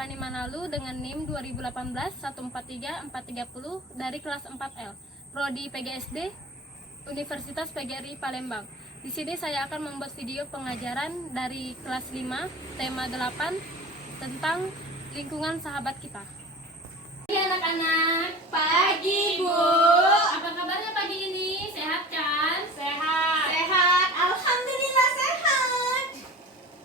Fani Manalu dengan NIM 2018-143430 dari kelas 4L, Prodi PGSD, Universitas PGRI Palembang. Di sini saya akan membuat video pengajaran dari kelas 5, tema 8, tentang lingkungan sahabat kita. Hai anak-anak, Pagi Bu. apa kabarnya pagi ini? Sehat kan? Sehat. Sehat. Alhamdulillah sehat.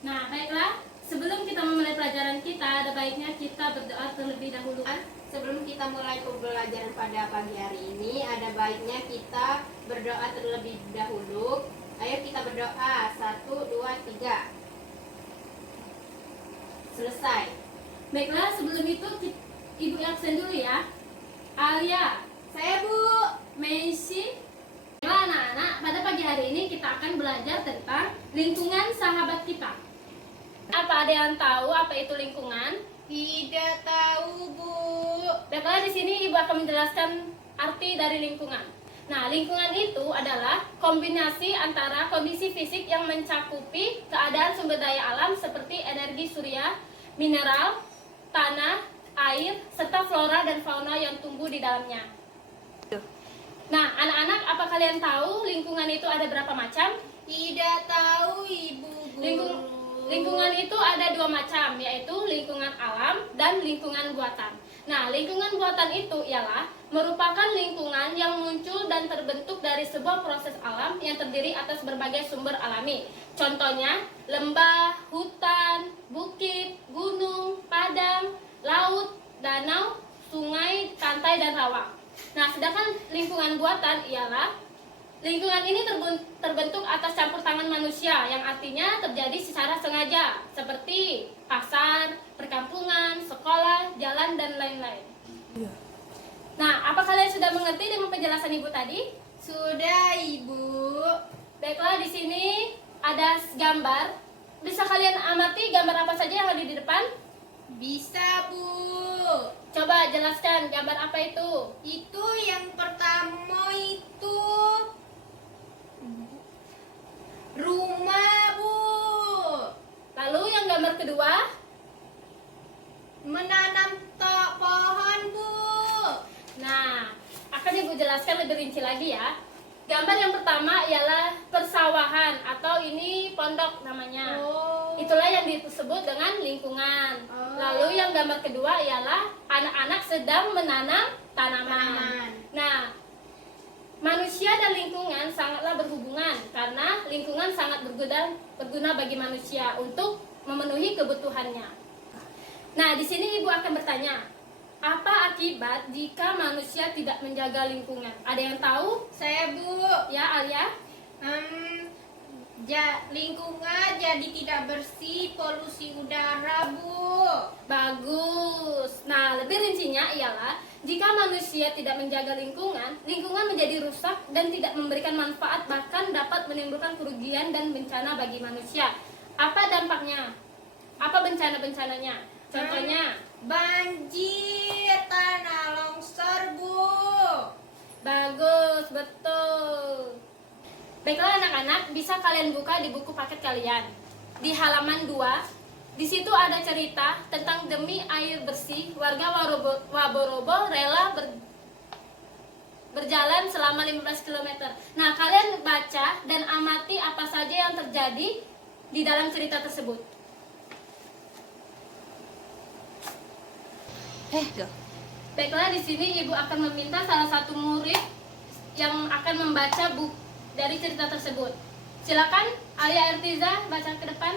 Nah, baiklah. Sebelum kita memulai pelajaran kita, ada baiknya kita berdoa terlebih dahulu. Sebelum kita mulai pembelajaran pada pagi hari ini, ada baiknya kita berdoa terlebih dahulu. Ayo kita berdoa. 1, 2, 3. Selesai. Baiklah, sebelum itu Ibu absen dulu ya. Alia, Saya Bu. Messi. Baiklah anak-anak, pada pagi hari ini kita akan belajar tentang lingkungan sahabat kita. Apa ada yang tahu apa itu lingkungan? Tidak tahu Bu. Baiklah, di sini Ibu akan menjelaskan arti dari lingkungan. Nah, lingkungan itu adalah kombinasi antara kondisi fisik yang mencakupi keadaan sumber daya alam seperti energi surya, mineral, tanah, air, serta flora dan fauna yang tumbuh di dalamnya. Nah, anak-anak, apa kalian tahu lingkungan itu ada berapa macam? Tidak tahu Ibu Guru. Lingkungan itu ada dua macam, yaitu lingkungan alam dan lingkungan buatan. Nah, lingkungan buatan itu ialah merupakan lingkungan yang muncul dan terbentuk dari sebuah proses alam yang terdiri atas berbagai sumber alami. Contohnya, lembah, hutan, bukit, gunung, padang, laut, danau, sungai, pantai, dan rawa. Nah, sedangkan lingkungan buatan ialah lingkungan ini terbentuk atas campur tangan manusia yang artinya terjadi secara sengaja, seperti pasar, perkampungan, sekolah, jalan, dan lain-lain. Nah, apa kalian sudah mengerti dengan penjelasan Ibu tadi? Sudah Ibu. Baiklah, di sini ada gambar. Bisa kalian amati gambar apa saja yang ada di depan? Bisa Bu. Coba jelaskan gambar apa itu? Itu yang pertama itu rumah Bu. Lalu yang gambar kedua? Menanam pohon Bu. Nah, akan Ibu jelaskan lebih rinci lagi ya. Gambar yang pertama ialah persawahan atau ini pondok namanya. Itulah yang disebut dengan lingkungan. Lalu yang gambar kedua ialah anak-anak sedang menanam tanaman. Nah, manusia dan lingkungan sangatlah berhubungan karena lingkungan sangat berguna bagi manusia untuk memenuhi kebutuhannya. Nah, di sini Ibu akan bertanya, apa akibat jika manusia tidak menjaga lingkungan? Ada yang tahu? Saya Bu. Ya, Alia? Lingkungan jadi tidak bersih, polusi udara Bu. Bagus. Nah, lebih rincinya ialah jika manusia tidak menjaga lingkungan, lingkungan menjadi rusak dan tidak memberikan manfaat, bahkan dapat menimbulkan kerugian dan bencana bagi manusia. Apa dampaknya? Apa bencana-bencananya? Contohnya, banjir, tanah longsor Bu. bagus, betul. Baiklah anak-anak, bisa kalian buka di buku paket kalian. Di halaman 2, di situ ada cerita tentang demi air bersih, warga Waborobo rela berjalan selama 15 km. Nah, kalian baca dan amati apa saja yang terjadi di dalam cerita tersebut. Baiklah, di sini Ibu akan meminta salah satu murid yang akan membaca buku dari cerita tersebut. Silakan, Alia Ertiza, baca ke depan.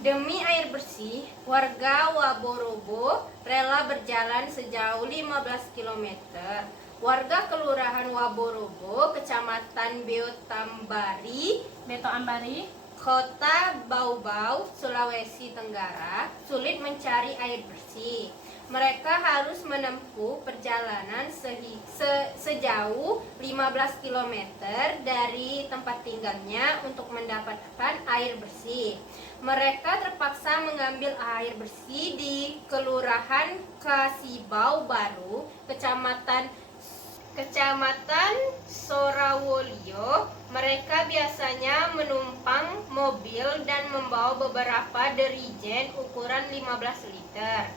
Demi air bersih, warga Waborobo rela berjalan sejauh 15 km. Warga Kelurahan Waborobo, Kecamatan Beto Ambari, Kota Baubau, Sulawesi Tenggara, sulit mencari air bersih. Mereka harus menempuh perjalanan sejauh 15 km dari tempat tinggalnya untuk mendapatkan air bersih. Mereka terpaksa mengambil air bersih di Kelurahan Kasibau Baru, Kecamatan Sorawolio, Mereka biasanya menumpang mobil dan membawa beberapa dirigen ukuran 15 liter.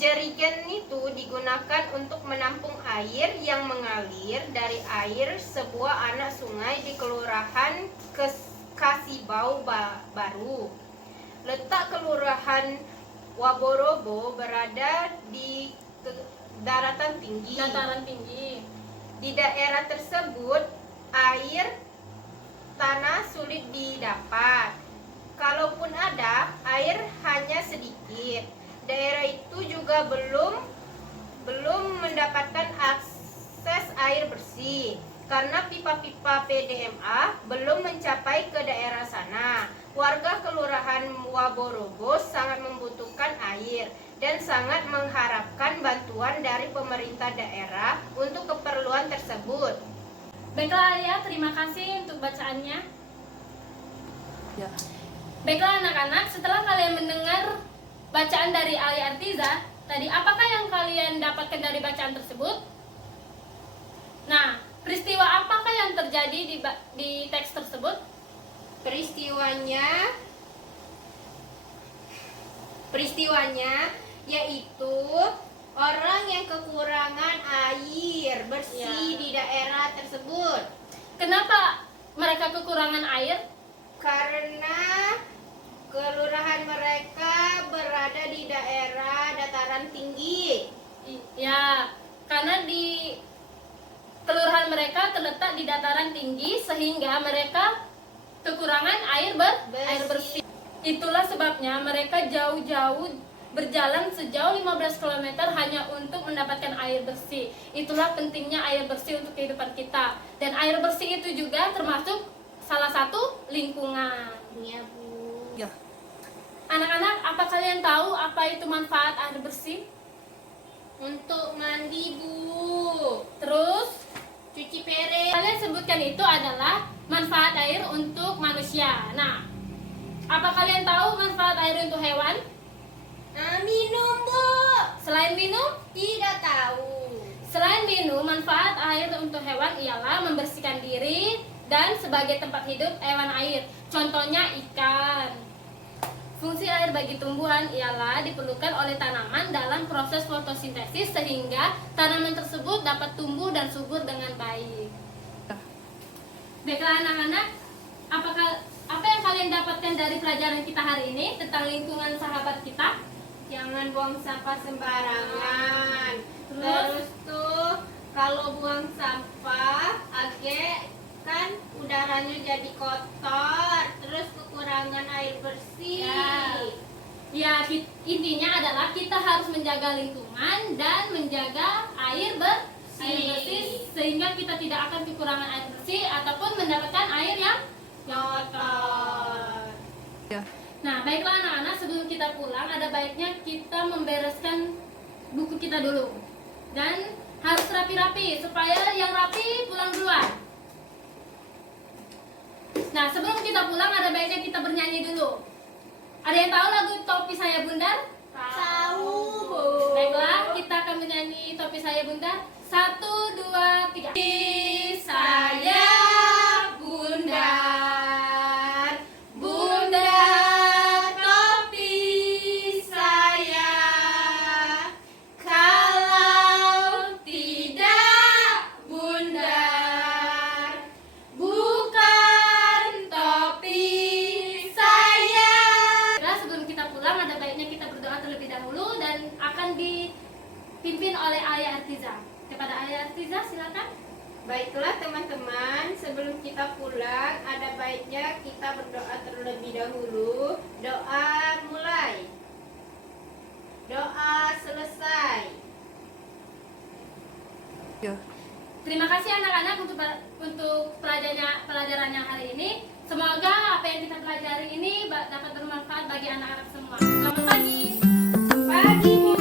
Jerigen itu digunakan untuk menampung air yang mengalir dari air sebuah anak sungai di Kelurahan Kasibau Baru. Letak Kelurahan Waborobo berada di dataran tinggi. Di daerah tersebut air tanah sulit didapat. Kalaupun ada, air hanya sedikit. Daerah itu juga belum mendapatkan akses air bersih karena pipa-pipa PDMA belum mencapai ke daerah sana. Warga Kelurahan Waborobo sangat membutuhkan air dan sangat mengharapkan bantuan dari pemerintah daerah untuk keperluan tersebut. Baiklah Alia, terima kasih untuk bacaannya. Ya. Baiklah anak-anak, setelah kalian mendengar bacaan dari Alia Artiza, tadi apakah yang kalian dapatkan dari bacaan tersebut? Nah, peristiwa apakah yang terjadi di teks tersebut? Peristiwanya yaitu orang yang kekurangan air bersih Ya. di daerah tersebut. Kenapa mereka kekurangan air? Karena kelurahan mereka berada di daerah dataran tinggi. Ya, karena di kelurahan mereka terletak di dataran tinggi sehingga mereka kekurangan air bersih. Itulah sebabnya mereka jauh-jauh berjalan sejauh 15 km hanya untuk mendapatkan air bersih. Itulah pentingnya air bersih untuk kehidupan kita. Dan air bersih itu juga termasuk salah satu lingkungan. Iya, Bu. Ya. Anak-anak, apa kalian tahu apa itu manfaat air bersih? Untuk mandi, Bu. Terus Cuci piring. kalian sebutkan itu adalah manfaat air untuk manusia. Nah, apa kalian tahu manfaat air untuk hewan? Minum, Bu. Selain minum, Tidak tahu. selain minum, manfaat air untuk hewan ialah membersihkan diri dan sebagai tempat hidup hewan air. Contohnya ikan. Fungsi air bagi tumbuhan ialah diperlukan oleh tanaman dalam proses fotosintesis sehingga tanaman tersebut dapat tumbuh dan subur dengan baik. Baiklah anak-anak, apa yang kalian dapatkan dari pelajaran kita hari ini tentang lingkungan sahabat kita? Jangan buang sampah sembarangan. Terus? Terus tuh kalau buang sampah, kan udaranya jadi kotor. Terus kekurangan air bersih. Ya, intinya adalah kita harus menjaga lingkungan dan menjaga air bersih sehingga kita tidak akan kekurangan air bersih ataupun mendapatkan air yang kotor. Ya. Nah, baiklah anak-anak, sebelum kita pulang ada baiknya kita membereskan buku kita dulu. Dan harus rapi-rapi supaya yang rapi pulang duluan. Nah, sebelum kita pulang ada baiknya kita bernyanyi dulu. Ada yang tahu lagu Topi Saya Bundar? Tahu, Bu. Baiklah, kita akan menyanyi Topi Saya Bundar. 1, 2, 3. Topi saya bundar, bundar topi saya. Kalau tidak bundar, bukan topi saya. Nah, sebelum kita pulang ada baiknya kita berdoa terlebih dahulu dan akan dipimpin oleh Ayah Artiza. Kepada Ayah Artiza, silakan. Baiklah teman-teman, sebelum kita pulang ada baiknya kita berdoa terlebih dahulu. Doa mulai. Doa selesai. Ya. Terima kasih anak-anak untuk pelajarannya hari ini. Semoga apa yang kita pelajari ini dapat bermanfaat bagi anak-anak semua. Selamat pagi. Pagi, Bu.